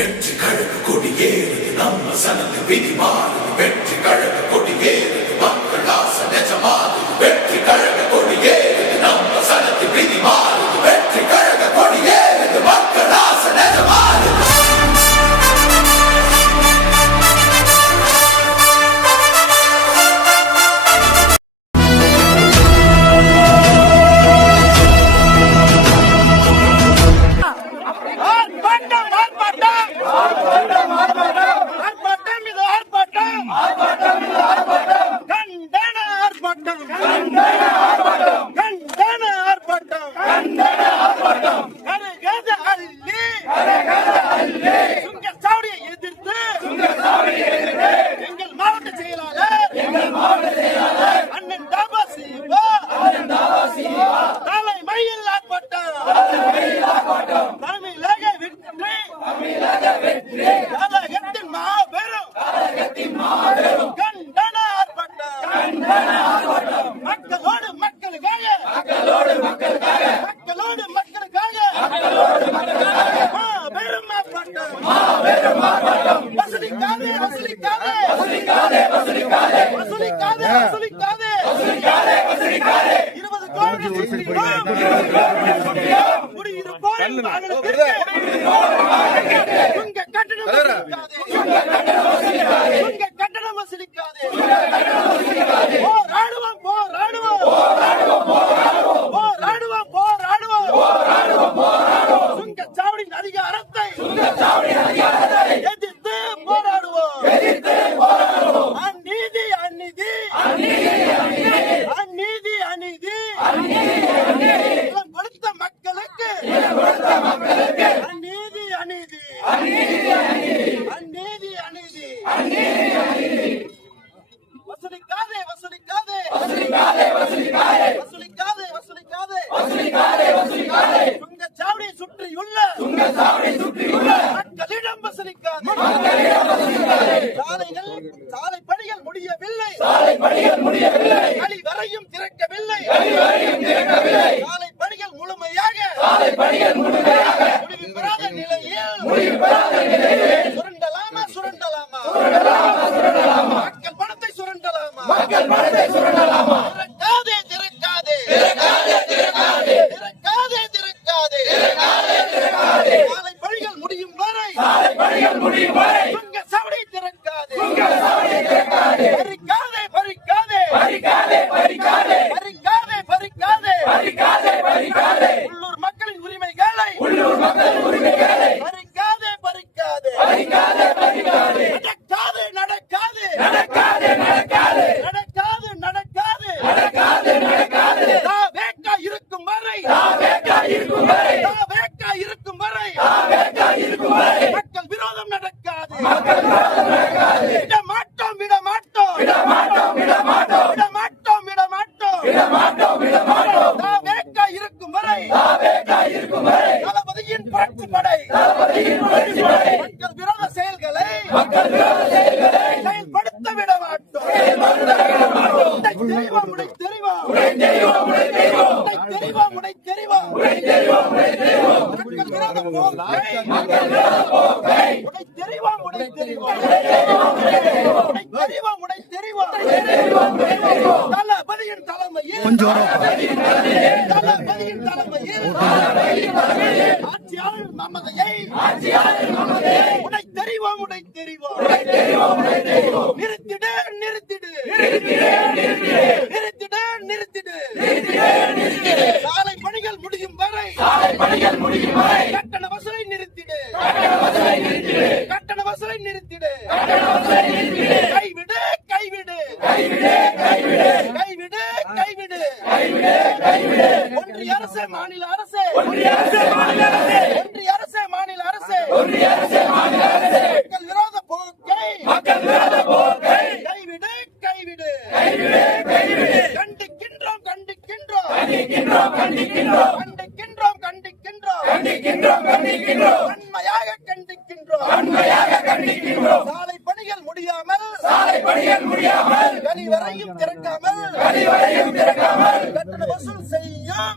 வெற்றி கழக கொடியேறுது நம்ம சனத்து விதி மாறுது வெற்றி கழக கொடியேறுது மக்கள் ஆசை நிஜமாறுது வெற்றி கழக கொடியேறுது நம்ம சனத்து விதி மாறுது வெற்றி கழக கொடியேறுது மக்கள் ஆசை நிஜமாறுது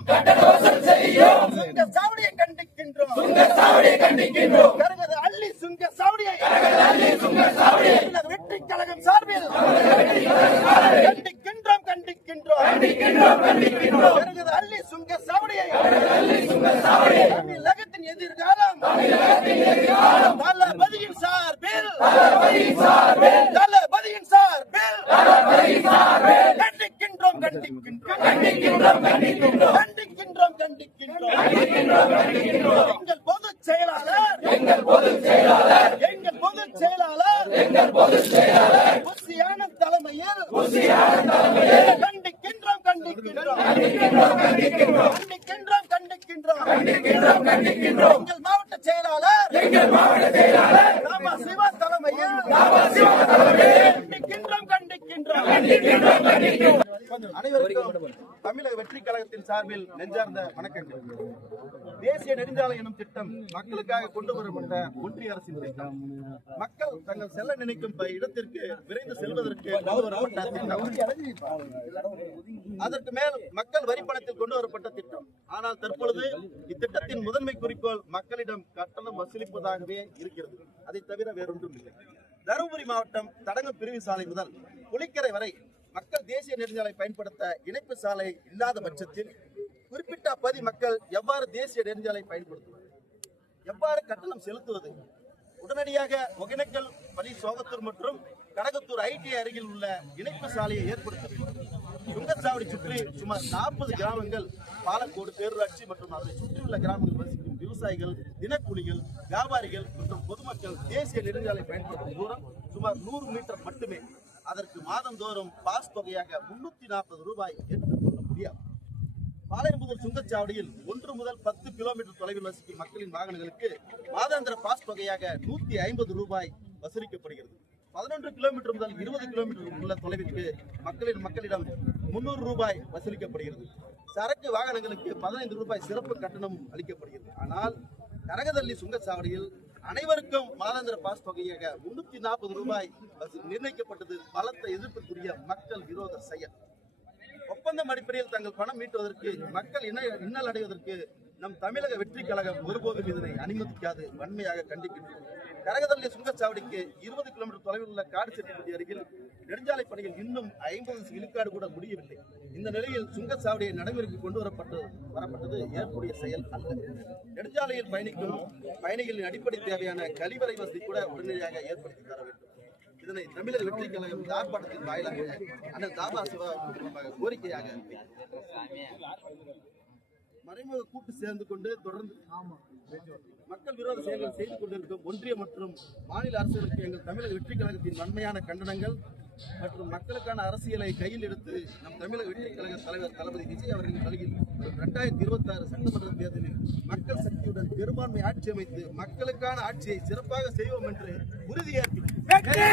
கட்டண வசூல் செய்யும் சுங்க சாவடியை கண்டிக்கின்றோம். கருகது அள்ளி சுங்க தளபதியின் சார்பில் கண்டிக்கின்றோம் எங்கள் பொதுச் செயலாளர் புசியான தலைமையில் கண்டிக்கின்றோம் எங்கள் மாவட்ட செயலாளர் ராமா சிவா தலைமையில் கண்டிக்கின்றோம் அனைவருக்கும் தமிழக வெற்றி கழகத்தின் சார்பில் நெஞ்சார்ந்த வணக்கங்கள். தேசிய நெடுஞ்சாலை எனும் திட்டம் மக்களுக்காக கொண்டு வரப்பட்ட ஒன்றிய அரசின் திட்டம். மக்கள் தங்கள் செல்ல நினைக்கும் இடத்திற்கு விரைந்து செல்வதற்கு கொண்டு வரப்பட்ட திட்டம். அதற்கு மேல் மக்கள் வரி பணத்தில் கொண்டு வரப்பட்ட திட்டம். ஆனால் தற்பொழுது இத்திட்டத்தின் முதன்மை குறிக்கோள் மக்களிடம் கட்டணம் வசூலிப்பதாகவே இருக்கிறது. அதை தவிர வேறொன்றும் இல்லை. தருமபுரி மாவட்டம் தடங்கம் பிரிவு சாலை முதல் புலிக்கரை வரை மக்கள் தேசிய நெடுஞ்சாலை பயன்படுத்த இணைப்பு சாலை இல்லாத பட்சத்தில் குறிப்பிட்ட பகுதி மக்கள் எவ்வாறு தேசிய நெடுஞ்சாலை பயன்படுத்துவது, எவ்வாறு கட்டணம் செலுத்துவது? உடனடியாக ஒகேனக்கல், பள்ளி சோகத்தூர் மற்றும் கடகத்தூர் ஐடி அருகில் உள்ள இணைப்பு சாலையை ஏற்படுத்த சுங்கச்சாவடி சுற்றி சுமார் 40 கிராமங்கள், பாலக்கோடு பேரூராட்சி மற்றும் அதனை சுற்றியுள்ள கிராமங்கள் வசிக்கும் விவசாயிகள், தினக்கூலிகள், வியாபாரிகள் மற்றும் பொதுமக்கள் தேசிய நெடுஞ்சாலை பயன்படுத்தும் தூரம் சுமார் 100 மீட்டர் மட்டுமே. அதற்கு மாதந்தோறும் பாஸ் தொகையாக 340 ரூபாய் ஏற்றுக்கொள்ள முடியாது. பாளையம்புதூர் சுங்கச்சாவடியில் 1 முதல் 10 கிலோமீட்டர் தொலைவில் வசிக்கும் மக்களின் வாகனங்களுக்கு மாதாந்திர பாஸ் தொகையாக 150 ரூபாய் வசூலிக்கப்படுகிறது. 11 கிலோமீட்டர் முதல் 20 கிலோமீட்டர் உள்ள தொலைவிற்கு மக்களிடம் 300 ரூபாய் வசூலிக்கப்படுகிறது. சரக்கு வாகனங்களுக்கு 15 ரூபாய் சிறப்பு கட்டணம் அளிக்கப்படுகிறது. ஆனால் கனகதள்ளி சுங்கச்சாவடியில் அனைவருக்கும் மாதாந்திர பாஸ் தொகையாக 340 ரூபாய் நிர்ணயிக்கப்பட்டது பலத்த எதிர்ப்புக்குரிய மக்கள் விரோத செயல். ஒப்பந்தம் அடிப்படையில் தங்கள் பணம் மீட்டுவதற்கு மக்கள் இன்னல் அடைவதற்கு நம் தமிழக வெற்றி கழகம் ஒருபோதும் இதனை அனுமதிக்காது வன்மையாக கண்டிக்கின்றோம். கனகதள்ளி சுங்கச்சாவடிக்கு 20 கிலோமீட்டர் தொலைவில் உள்ள காடுசெட்டிப்பட்டி அருகில் நெடுஞ்சாலை பணிகள் இன்னும் 50 விழுக்காடு கூட முடியவில்லை. இந்த நிலையில் சுங்கச்சாவடியை நடைமுறைக்கு கொண்டு வரப்பட்டது ஏற்புடைய செயல் அல்ல. நெடுஞ்சாலையில் பயணிக்கும் பயணிகளின் அடிப்படை தேவையான கழிவறை வசதி கூட உடனடியாக ஏற்படுத்தி தர வேண்டும். இதனை தமிழக வெற்றி கழகம் ஆர்ப்பாட்டத்தின் வாயிலாக அண்ணன் தாபா சிவா கோரிக்கையாக மறைமுக கூட்டு சேர்ந்து கொண்டு தொடர்ந்து மக்கள் விரோத செயல்கள் செய்து கொண்டிருக்கும் ஒன்றிய மற்றும் மாநில அரசுகளுக்கு எங்கள் தமிழக வெற்றி கழகத்தின் வன்மையான கண்டனங்கள் மற்றும் மக்களுக்கான அரசியலை கையில் எடுத்து நம் தமிழக வெற்றி கழக தலைவர் தளபதி விஜய் அவர்களின் தலையில் 2026 சட்டமன்ற தேர்தலில் மக்கள் சக்தியுடன் பெரும்பான்மை ஆட்சி அமைத்து மக்களுக்கான ஆட்சியை சிறப்பாக செய்வோம் என்று உறுதியேற்கிறோம். வெற்றி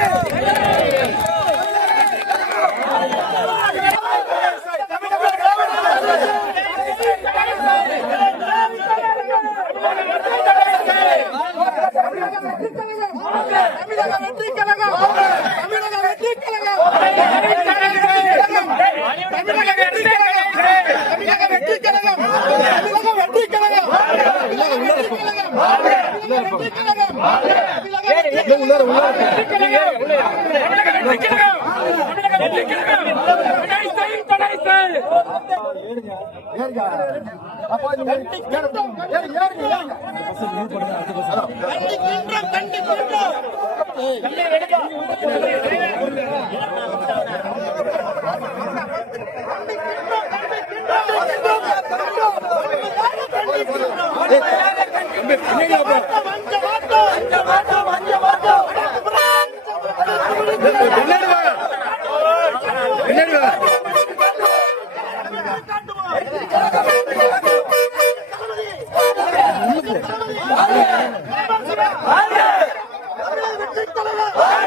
தலைவர்